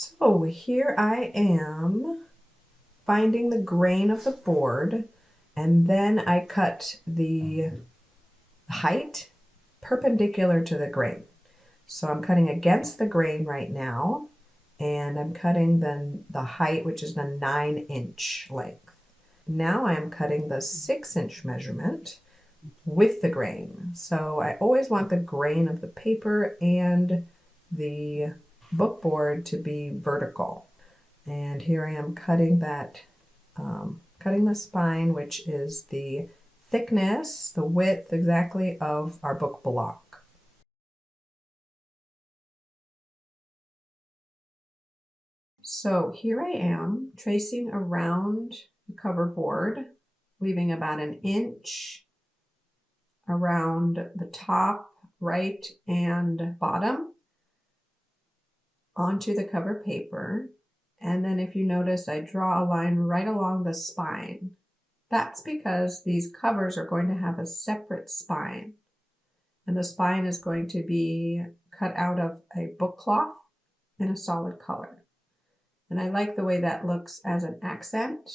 So here I am finding the grain of the board, and then I cut the height perpendicular to the grain. So I'm cutting against the grain right now, and I'm cutting the height, which is the 9-inch length. Now I'm cutting the 6-inch measurement with the grain. So I always want the grain of the paper and the book board to be vertical. And here I am cutting that, cutting the spine, which is the thickness, the width exactly of our book block. So here I am tracing around the cover board, leaving about 1 inch around the top, right, and bottom onto the cover paper. And then if you notice, I draw a line right along the spine. That's because these covers are going to have a separate spine. And the spine is going to be cut out of a book cloth in a solid color. And I like the way that looks as an accent,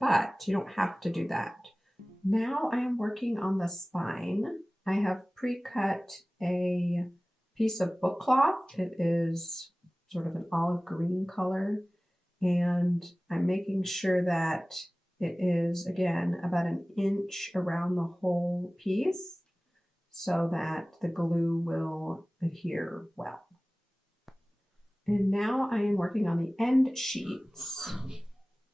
but you don't have to do that. Now I am working on the spine. I have pre-cut a piece of book cloth. It is sort of an olive green color, and I'm making sure that it is, again, about 1 inch around the whole piece so that the glue will adhere well. And now I am working on the end sheets.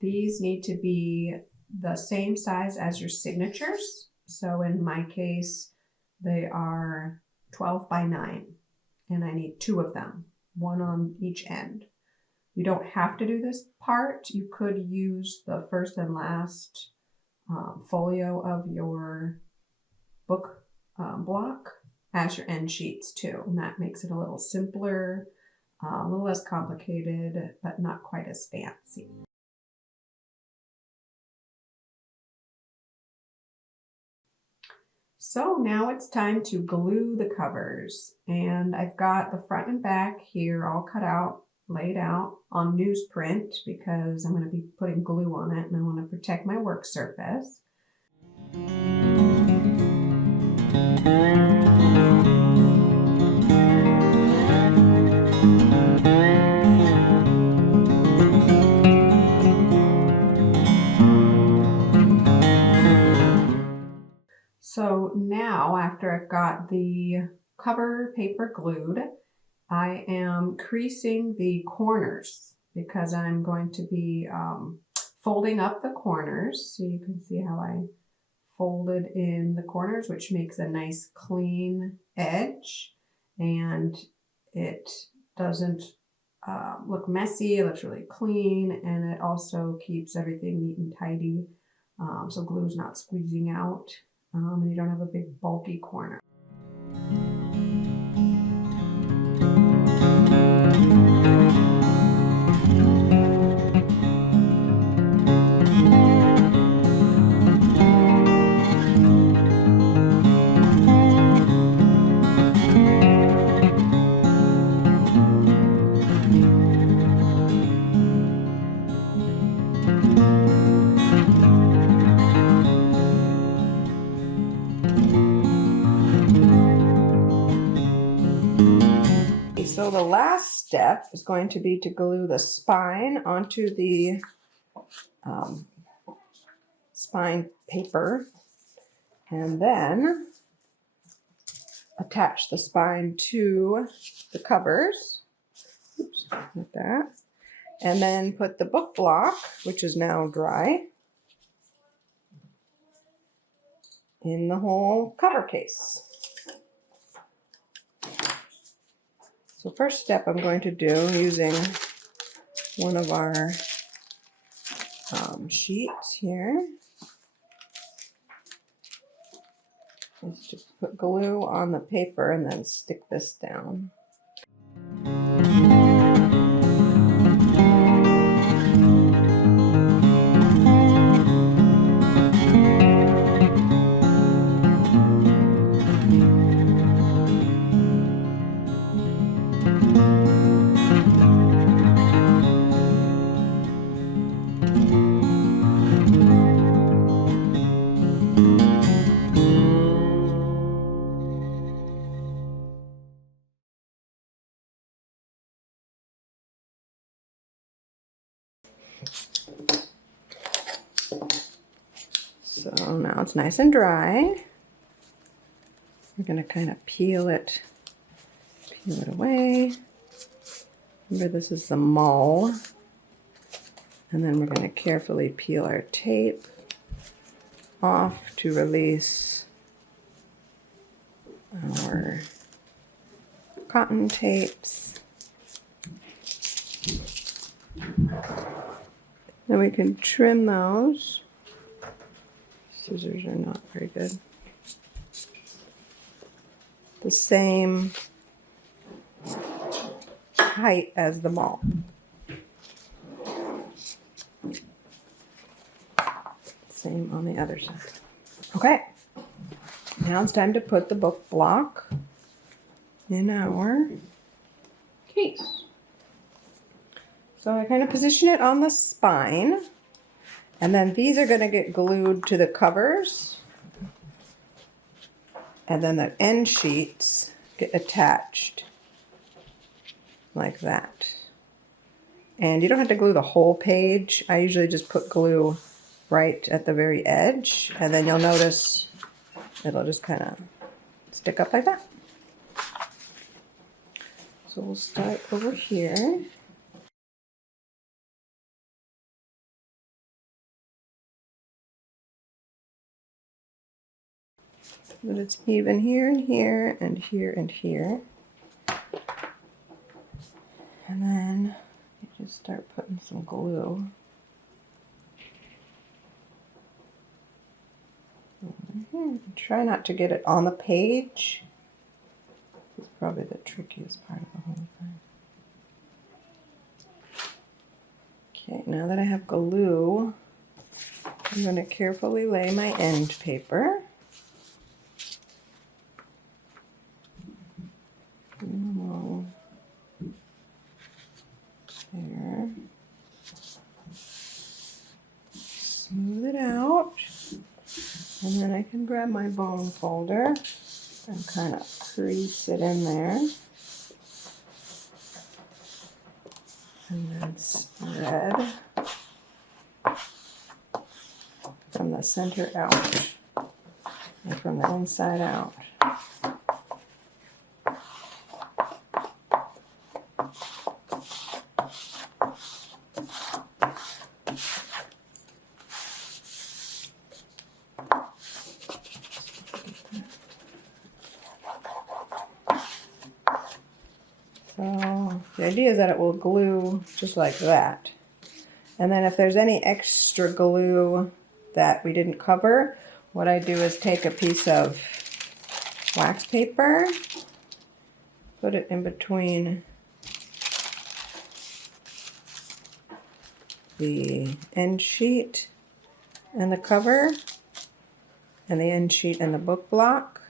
These need to be the same size as your signatures. So in my case, they are 12 by 9, and I need 2 of them, 1 on each end. You don't have to do this part. You could use the first and last folio of your book block as your end sheets too, and that makes it a little simpler, a little less complicated, but not quite as fancy. So now it's time to glue the covers, and I've got the front and back here all cut out, laid out on newsprint because I'm going to be putting glue on it and I want to protect my work surface. So now, after I've got the cover paper glued, I am creasing the corners because I'm going to be folding up the corners. So you can see how I folded in the corners, which makes a nice clean edge, and it doesn't look messy. It looks really clean, and it also keeps everything neat and tidy, so glue's not squeezing out, and you don't have a big bulky corner. So the last step is going to be to glue the spine onto the spine paper, and then attach the spine to the covers. Oops, like that. And then put the book block, which is now dry, in the whole cover case. So first step I'm going to do, using one of our sheets here, is to put glue on the paper and then stick this down. So now it's nice and dry. We're going to kind of peel it away. Remember, this is the mull. And then we're going to carefully peel our tape off to release our cotton tapes. Then we can trim those. Scissors are not very good. The same height as the mull. Same on the other side. Okay, now it's time to put the book block in our case. So I kind of position it on the spine, and then these are going to get glued to the covers, and then the end sheets get attached like that. And you don't have to glue the whole page. I usually just put glue right at the very edge, and then you'll notice it'll just kind of stick up like that. So we'll start over here. But it's even here and here and here and here. And then you just start putting some glue. Try not to get it on the page. This is probably the trickiest part of the whole thing. Okay, now that I have glue, I'm going to carefully lay my end paper. Along there. Smooth it out. And then I can grab my bone folder and kind of crease it in there. And then spread from the center out and from the inside out. So the idea is that it will glue just like that. And then if there's any extra glue that we didn't cover, what I do is take a piece of wax paper, put it in between the end sheet and the cover, and the end sheet and the book block.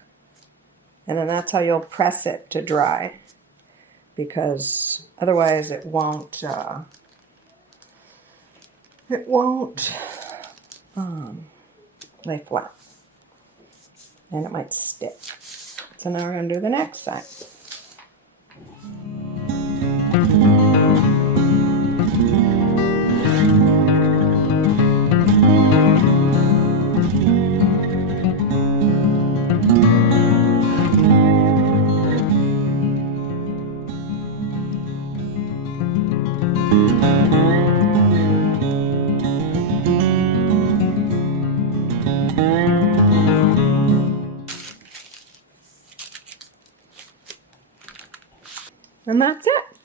And then that's how you'll press it to dry, because otherwise it won't lay flat, and it might stick. So now we're going to do the next side. And that's it.